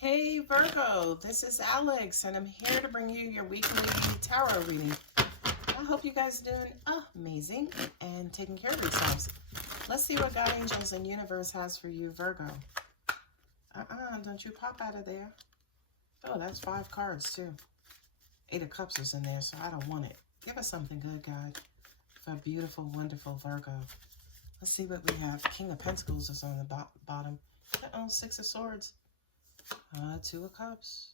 Hey Virgo, this is Alex, and I'm here to bring you your weekly tarot reading. I hope you guys are doing amazing and taking care of yourselves. Let's see what God, angels, and universe has for you, Virgo. Don't you pop out of there. Oh, that's 5 cards too. 8 of Cups is in there, so I don't want it. Give us something good, God, for beautiful, wonderful Virgo. Let's see what we have. King of Pentacles is on the bottom. 6 of Swords. 2 of Cups.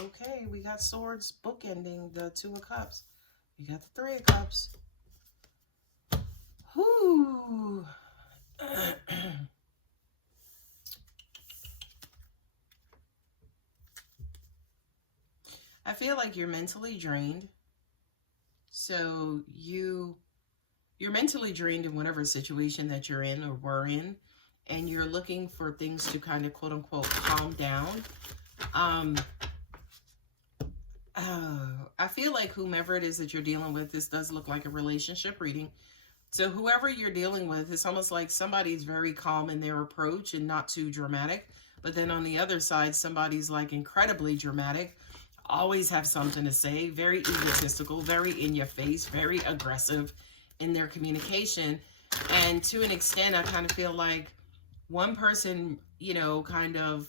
Okay, we got swords bookending the 2 of Cups. You got the 3 of Cups. Whoo! I feel like you're mentally drained. So you're mentally drained in whatever situation that you're in or were in. And you're looking for things to kind of quote unquote calm down. I feel like whomever it is that you're dealing with, this does look like a relationship reading. So whoever you're dealing with, it's almost like somebody's very calm in their approach and not too dramatic. But then on the other side, somebody's like incredibly dramatic, always have something to say, very egotistical, very in your face, very aggressive in their communication. And to an extent, I kind of feel like one person, you know, kind of,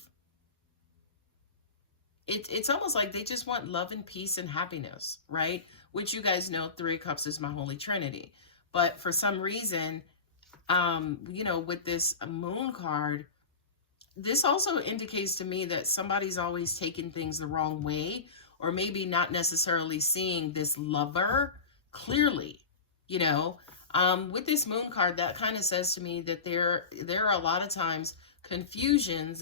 it's almost like they just want love and peace and happiness, right? Which you guys know, 3 of Cups is my Holy Trinity. But for some reason, you know, with this Moon card, this also indicates to me that somebody's always taking things the wrong way, or maybe not necessarily seeing this lover clearly, you know. With this Moon card, that kind of says to me that there are a lot of times confusion,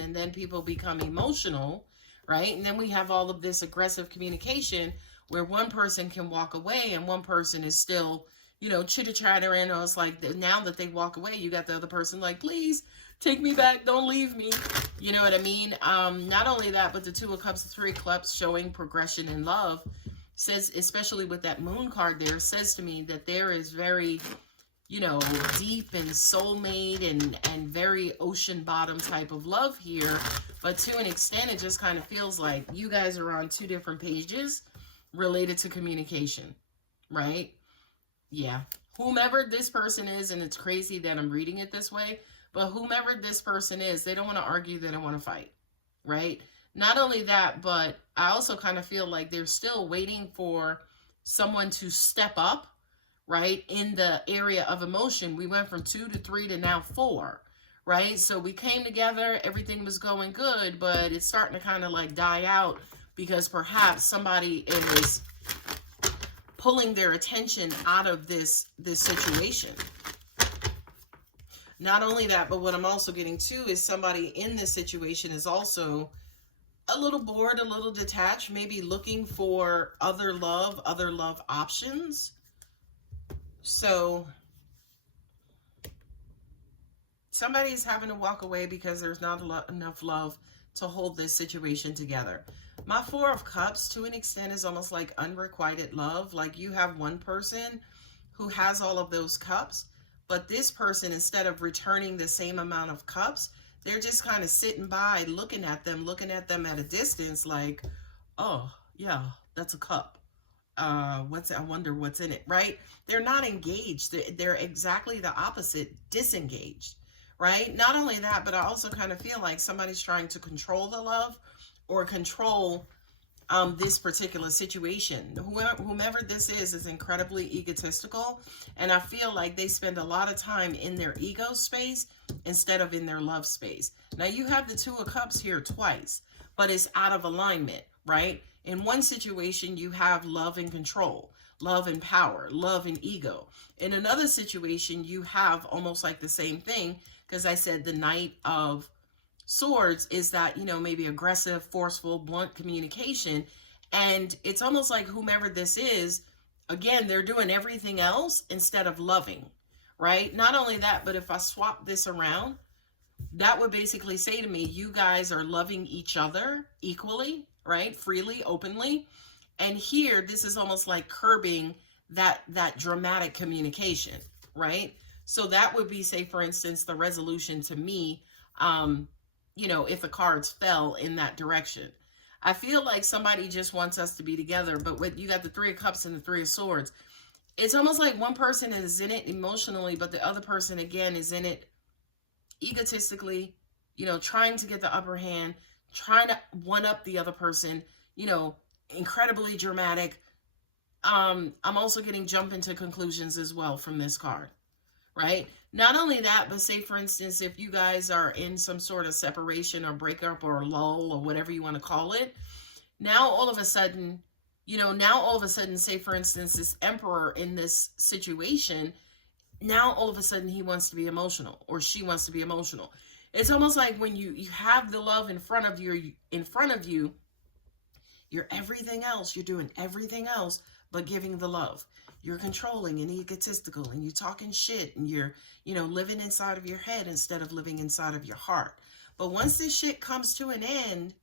and then people become emotional, right? And then we have all of this aggressive communication where one person can walk away and one person is still, you know, chitter-chattering. Or it's like now that they walk away, you got the other person like, please take me back, don't leave me. You know what I mean? Not only that, but the 2 of Cups, the 3 of Cups showing progression in love says, especially with that Moon card there, says to me that there is very, you know, deep and soulmate and very ocean bottom type of love here. But to an extent, it just kind of feels like you guys are on 2 different pages related to communication, right? Yeah. Whomever this person is, and it's crazy that I'm reading it this way, but whomever this person is, they don't want to argue, they don't want to fight, right? Not only that, but I also kind of feel like they're still waiting for someone to step up, right? In the area of emotion. We went from 2 to 3 to now 4, right? So we came together, everything was going good, but it's starting to kind of like die out because perhaps somebody is pulling their attention out of this situation. Not only that, but what I'm also getting to is somebody in this situation is also a little bored, a little detached, maybe looking for other love options. So somebody's having to walk away because there's not enough love to hold this situation together. My 4 of Cups, to an extent, is almost like unrequited love. Like you have one person who has all of those cups, but this person, instead of returning the same amount of cups, they're just kind of sitting by, looking at them at a distance, like, oh, yeah, that's a cup. I wonder what's in it, right? They're not engaged. They're exactly the opposite, disengaged, right? Not only that, but I also kind of feel like somebody's trying to control the love or control this particular situation. Whomever this is incredibly egotistical, and I feel like they spend a lot of time in their ego space instead of in their love space. Now you have the 2 of Cups here twice, but it's out of alignment, right? In one situation you have love and control, love and power, love and ego. In another situation you have almost like the same thing, because I said the Knight of Swords is that, you know, maybe aggressive, forceful, blunt communication. And it's almost like whomever this is, again, they're doing everything else instead of loving, right? Not only that, but if I swap this around, that would basically say to me, you guys are loving each other equally, right? Freely, openly. And here, this is almost like curbing that dramatic communication, right? So that would be, say, for instance, the resolution to me, you know, if the cards fell in that direction. I feel like somebody just wants us to be together, but with you got the Three of Cups and the Three of Swords, it's almost like one person is in it emotionally, but the other person again is in it egotistically, you know, trying to get the upper hand, trying to one up the other person, you know, incredibly dramatic. I'm also getting jump into conclusions as well from this card, right? Not only that, but say for instance, if you guys are in some sort of separation or breakup or lull or whatever you want to call it, now all of a sudden, you know, now all of a sudden, say for instance, this emperor in this situation, now all of a sudden he wants to be emotional or she wants to be emotional. It's almost like when you have the love in front of you, you're everything else. You're doing everything else but giving the love. You're controlling and egotistical and you're talking shit and you're, you know, living inside of your head instead of living inside of your heart. But once this shit comes to an end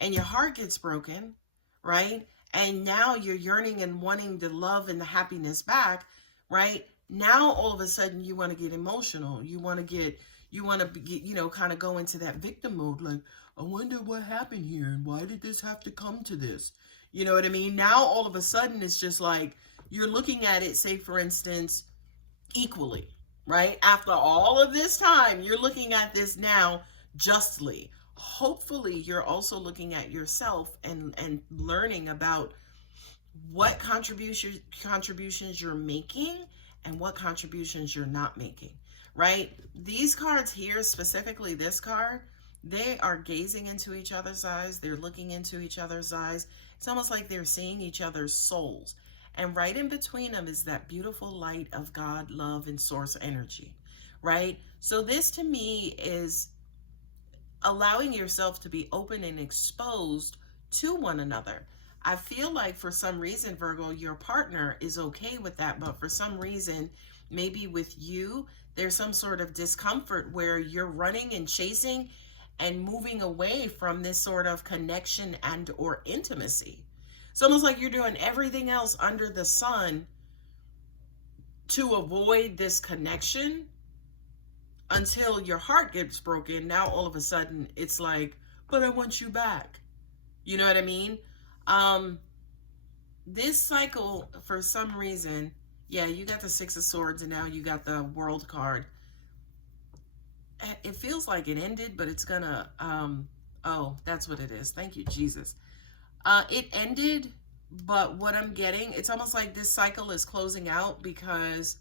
and your heart gets broken, right? And now you're yearning and wanting the love and the happiness back, right? Now all of a sudden you want to get emotional. You want to get, you know, kind of go into that victim mode. Like, I wonder what happened here and why did this have to come to this? You know what I mean? Now all of a sudden it's just like you're looking at it, say for instance, equally, right? After all of this time, you're looking at this now justly. Hopefully you're also looking at yourself and learning about what contributions you're making and what contributions you're not making, right? These cards here, specifically this card, they are gazing into each other's eyes. They're looking into each other's eyes. It's almost like they're seeing each other's souls. And right in between them is that beautiful light of God, love, and source energy, right? So this to me is allowing yourself to be open and exposed to one another. I feel like for some reason, Virgo, your partner is okay with that, but for some reason, maybe with you, there's some sort of discomfort where you're running and chasing and moving away from this sort of connection and or intimacy. It's almost like you're doing everything else under the sun to avoid this connection until your heart gets broken. Now all of a sudden it's like, but I want you back. You know what I mean? This cycle, for some reason, yeah, you got the Six of Swords and now you got the World card. It feels like it ended, but it's gonna, oh, that's what it is. Thank you, Jesus. It ended, but what I'm getting, it's almost like this cycle is closing out because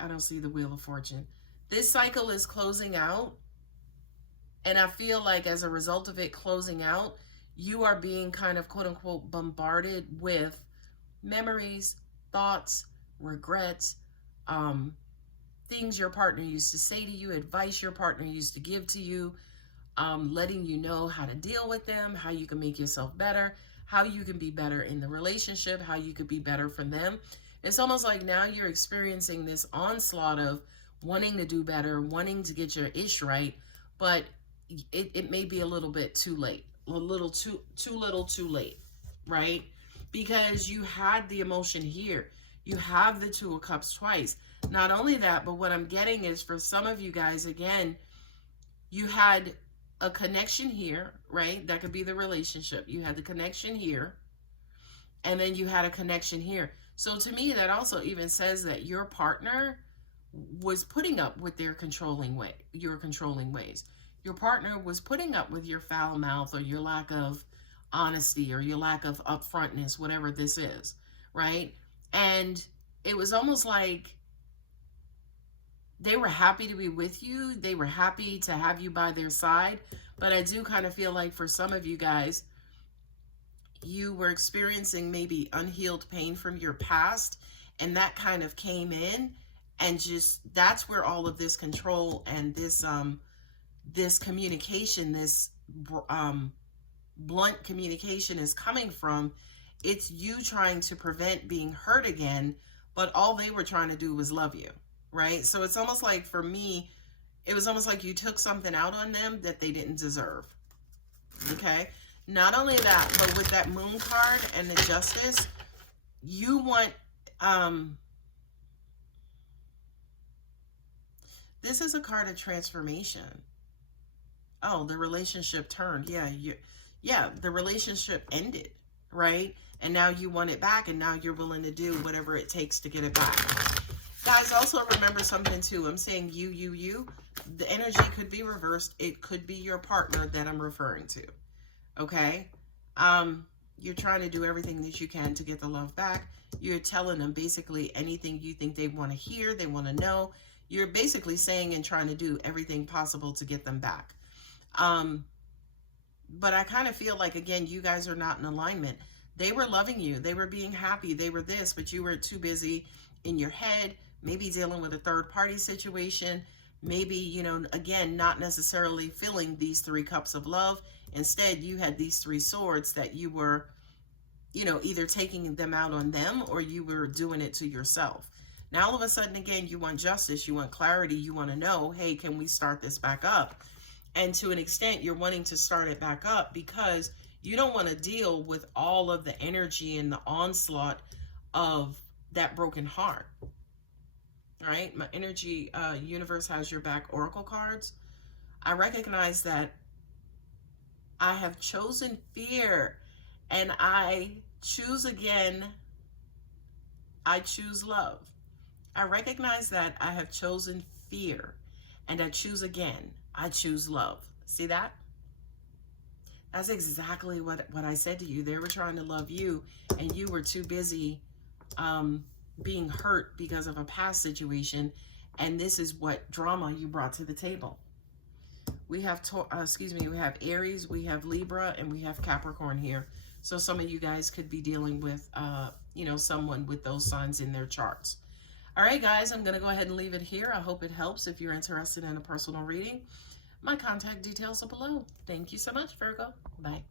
I don't see the Wheel of Fortune. This cycle is closing out, and I feel like as a result of it closing out, you are being kind of quote unquote bombarded with memories, thoughts, regrets, things your partner used to say to you, advice your partner used to give to you, letting you know how to deal with them, how you can make yourself better, how you can be better in the relationship, how you could be better for them. It's almost like now you're experiencing this onslaught of wanting to do better, wanting to get your ish right, but it may be a little bit too late, a little too little too late, right? Because you had the emotion here. You have the Two of Cups twice. Not only that, but what I'm getting is for some of you guys, again, you had a connection here, right? That could be the relationship. You had the connection here, and then you had a connection here. So to me, that also even says that your partner was putting up with their controlling way, your controlling ways. Your partner was putting up with your foul mouth or your lack of honesty or your lack of upfrontness, whatever this is, right? And it was almost like they were happy to be with you. They were happy to have you by their side. But I do kind of feel like for some of you guys, you were experiencing maybe unhealed pain from your past, and that kind of came in, and just that's where all of this control and this communication, this blunt communication is coming from. It's you trying to prevent being hurt again, but all they were trying to do was love you, right? So it's almost like, for me, it was almost like you took something out on them that they didn't deserve, okay? Not only that, but with that Moon card and the Justice, you want, this is a card of transformation, oh, the relationship turned. Yeah, yeah, the relationship ended, right? And now you want it back, and now you're willing to do whatever it takes to get it back. Guys, also remember something too. I'm saying you. The energy could be reversed. It could be your partner that I'm referring to. Okay? You're trying to do everything that you can to get the love back. You're telling them basically anything you think they want to hear, they want to know. You're basically saying and trying to do everything possible to get them back. But I kind of feel like, again, you guys are not in alignment. They were loving you. They were being happy. They were this, but you were too busy in your head, maybe dealing with a third party situation. Maybe, you know, again, not necessarily feeling these 3 cups of love. Instead, you had these 3 swords that you were, you know, either taking them out on them or you were doing it to yourself. Now, all of a sudden, again, you want justice, you want clarity, you want to know, hey, can we start this back up? And to an extent, you're wanting to start it back up because you don't want to deal with all of the energy and the onslaught of that broken heart. Right? My energy universe has your back oracle cards. I recognize that I have chosen fear, and I choose again. I choose love. I recognize that I have chosen fear, and I choose again. I choose love. See that? That's exactly what I said to you. They were trying to love you, and you were too busy being hurt because of a past situation, and this is what drama you brought to the table. We have we have Aries, we have Libra, and we have Capricorn here. So some of you guys could be dealing with you know, someone with those signs in their charts. All right, guys, I'm going to go ahead and leave it here. I hope it helps. If you're interested in a personal reading, my contact details are below. Thank you so much, Virgo. Bye.